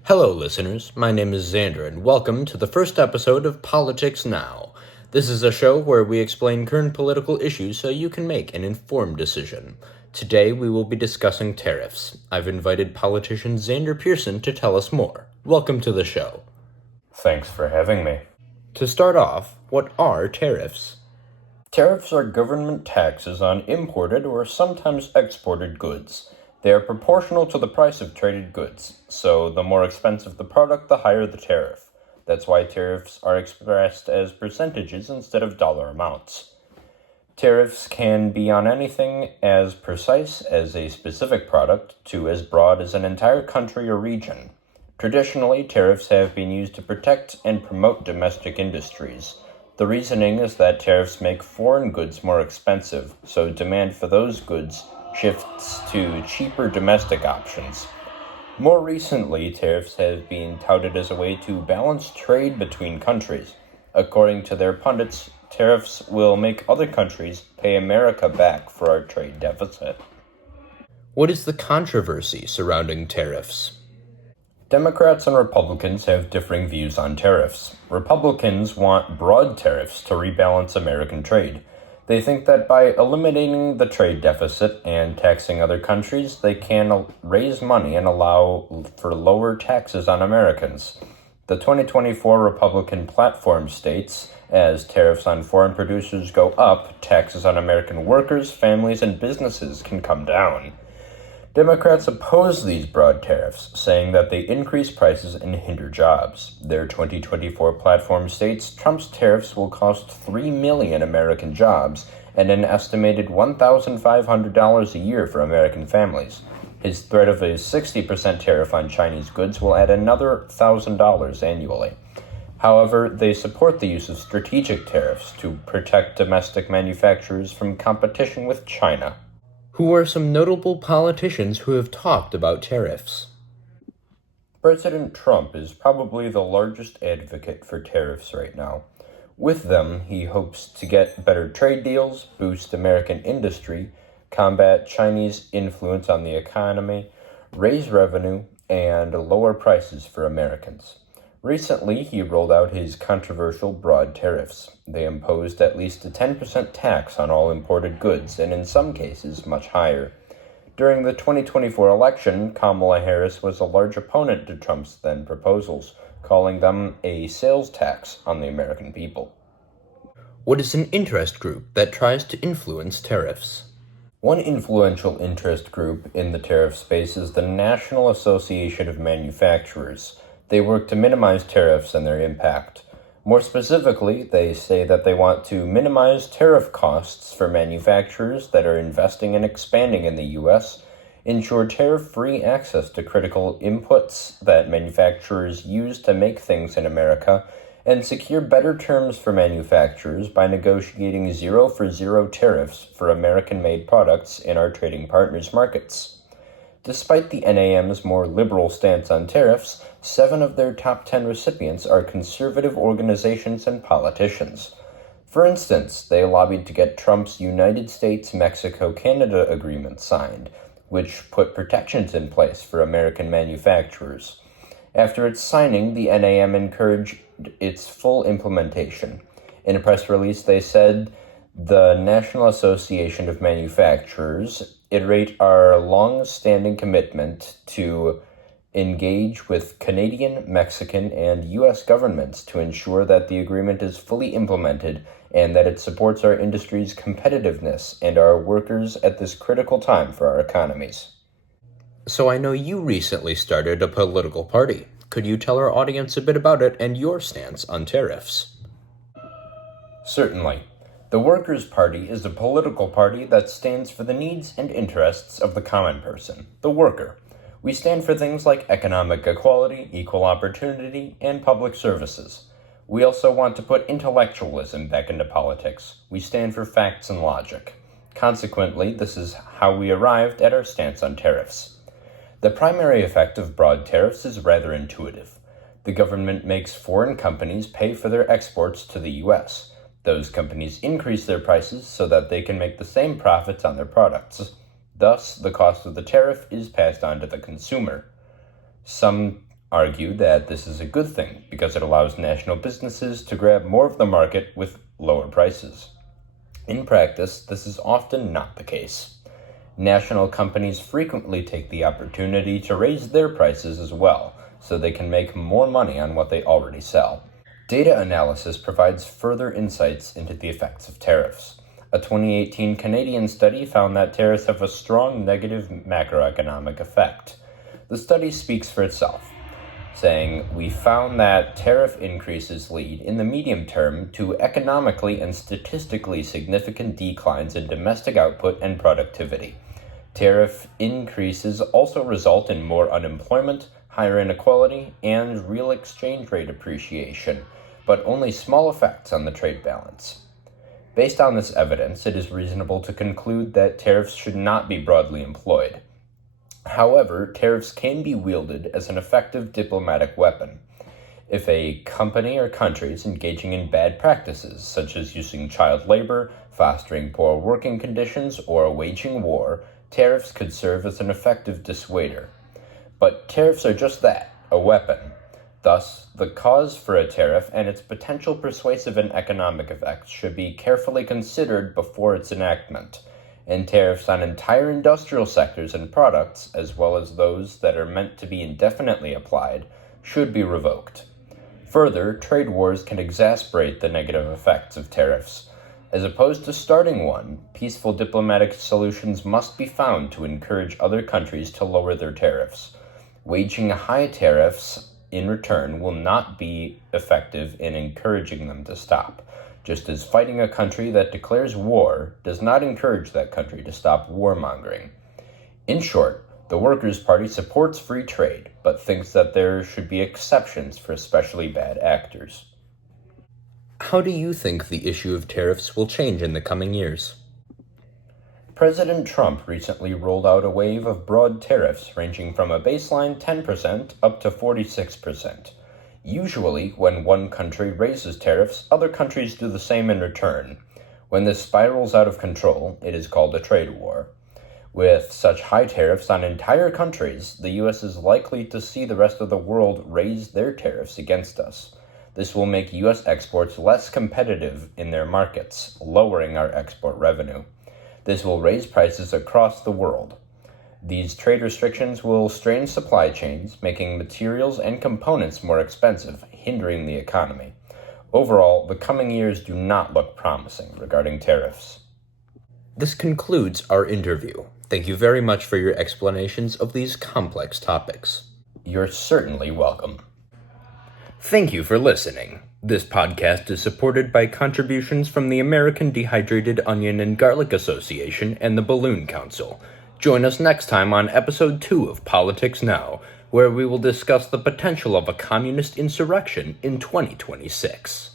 Hello, listeners. My name is Xander, and welcome to the first episode of Politics Now. This is a show where we explain current political issues so you can make an informed decision. Today, we will be discussing tariffs. I've invited politician Xander Pearson to tell us more. Welcome to the show. Thanks for having me. To start off, what are tariffs? Tariffs are government taxes on imported or sometimes exported goods. They are proportional to the price of traded goods, so the more expensive the product, the higher the tariff. That's why tariffs are expressed as percentages instead of dollar amounts. Tariffs can be on anything as precise as a specific product to as broad as an entire country or region. Traditionally, tariffs have been used to protect and promote domestic industries. The reasoning is that tariffs make foreign goods more expensive, so demand for those goods shifts to cheaper domestic options. More recently, tariffs have been touted as a way to balance trade between countries. According to their pundits, tariffs will make other countries pay America back for our trade deficit. What is the controversy surrounding tariffs? Democrats and Republicans have differing views on tariffs. Republicans want broad tariffs to rebalance American trade. They think that by eliminating the trade deficit and taxing other countries, they can raise money and allow for lower taxes on Americans. The 2024 Republican platform states, as tariffs on foreign producers go up, taxes on American workers, families, and businesses can come down. Democrats oppose these broad tariffs, saying that they increase prices and hinder jobs. Their 2024 platform states Trump's tariffs will cost 3 million American jobs and an estimated $1,500 a year for American families. His threat of a 60% tariff on Chinese goods will add another $1,000 annually. However, they support the use of strategic tariffs to protect domestic manufacturers from competition with China. Who are some notable politicians who have talked about tariffs? President Trump is probably the largest advocate for tariffs right now. With them, he hopes to get better trade deals, boost American industry, combat Chinese influence on the economy, raise revenue, and lower prices for Americans. Recently, he rolled out his controversial broad tariffs. They imposed at least a 10% tax on all imported goods, and in some cases, much higher. During the 2024 election, Kamala Harris was a large opponent to Trump's then proposals, calling them a sales tax on the American people. What is an interest group that tries to influence tariffs? One influential interest group in the tariff space is the National Association of Manufacturers. They work to minimize tariffs and their impact. More specifically, they say that they want to minimize tariff costs for manufacturers that are investing and expanding in the U.S., ensure tariff-free access to critical inputs that manufacturers use to make things in America, and secure better terms for manufacturers by negotiating zero-for-zero tariffs for American-made products in our trading partners' markets. Despite the NAM's more liberal stance on tariffs, 7 of their top 10 recipients are conservative organizations and politicians. For instance, they lobbied to get Trump's United States-Mexico-Canada agreement signed, which put protections in place for American manufacturers. After its signing, the NAM encouraged its full implementation. In a press release, they said, "The National Association of Manufacturers iterate our long-standing commitment to engage with Canadian, Mexican, and U.S. governments to ensure that the agreement is fully implemented and that it supports our industry's competitiveness and our workers at this critical time for our economies." So I know you recently started a political party. Could you tell our audience a bit about it and your stance on tariffs? Certainly. The Workers' Party is a political party that stands for the needs and interests of the common person, the worker. We stand for things like economic equality, equal opportunity, and public services. We also want to put intellectualism back into politics. We stand for facts and logic. Consequently, this is how we arrived at our stance on tariffs. The primary effect of broad tariffs is rather intuitive. The government makes foreign companies pay for their exports to the U.S. Those companies increase their prices so that they can make the same profits on their products. Thus, the cost of the tariff is passed on to the consumer. Some argue that this is a good thing because it allows national businesses to grab more of the market with lower prices. In practice, this is often not the case. National companies frequently take the opportunity to raise their prices as well, so they can make more money on what they already sell. Data analysis provides further insights into the effects of tariffs. A 2018 Canadian study found that tariffs have a strong negative macroeconomic effect. The study speaks for itself, saying, "We found that tariff increases lead in the medium term to economically and statistically significant declines in domestic output and productivity. Tariff increases also result in more unemployment, higher inequality, and real exchange rate appreciation, but only small effects on the trade balance." Based on this evidence, it is reasonable to conclude that tariffs should not be broadly employed. However, tariffs can be wielded as an effective diplomatic weapon. If a company or country is engaging in bad practices, such as using child labor, fostering poor working conditions, or waging war, tariffs could serve as an effective dissuader. But tariffs are just that, a weapon. Thus, the cause for a tariff and its potential persuasive and economic effects should be carefully considered before its enactment, and tariffs on entire industrial sectors and products, as well as those that are meant to be indefinitely applied, should be revoked. Further, trade wars can exacerbate the negative effects of tariffs. As opposed to starting one, peaceful diplomatic solutions must be found to encourage other countries to lower their tariffs. Waging high tariffs in return will not be effective in encouraging them to stop, just as fighting a country that declares war does not encourage that country to stop warmongering. In short, the Workers' Party supports free trade, but thinks that there should be exceptions for especially bad actors. How do you think the issue of tariffs will change in the coming years? President Trump recently rolled out a wave of broad tariffs ranging from a baseline 10% up to 46%. Usually, when one country raises tariffs, other countries do the same in return. When this spirals out of control, it is called a trade war. With such high tariffs on entire countries, the U.S. is likely to see the rest of the world raise their tariffs against us. This will make U.S. exports less competitive in their markets, lowering our export revenue. This will raise prices across the world. These trade restrictions will strain supply chains, making materials and components more expensive, hindering the economy. Overall, the coming years do not look promising regarding tariffs. This concludes our interview. Thank you very much for your explanations of these complex topics. You're certainly welcome. Thank you for listening. This podcast is supported by contributions from the American Dehydrated Onion and Garlic Association and the Balloon Council. Join us next time on Episode 2 of Politics Now, where we will discuss the potential of a communist insurrection in 2026.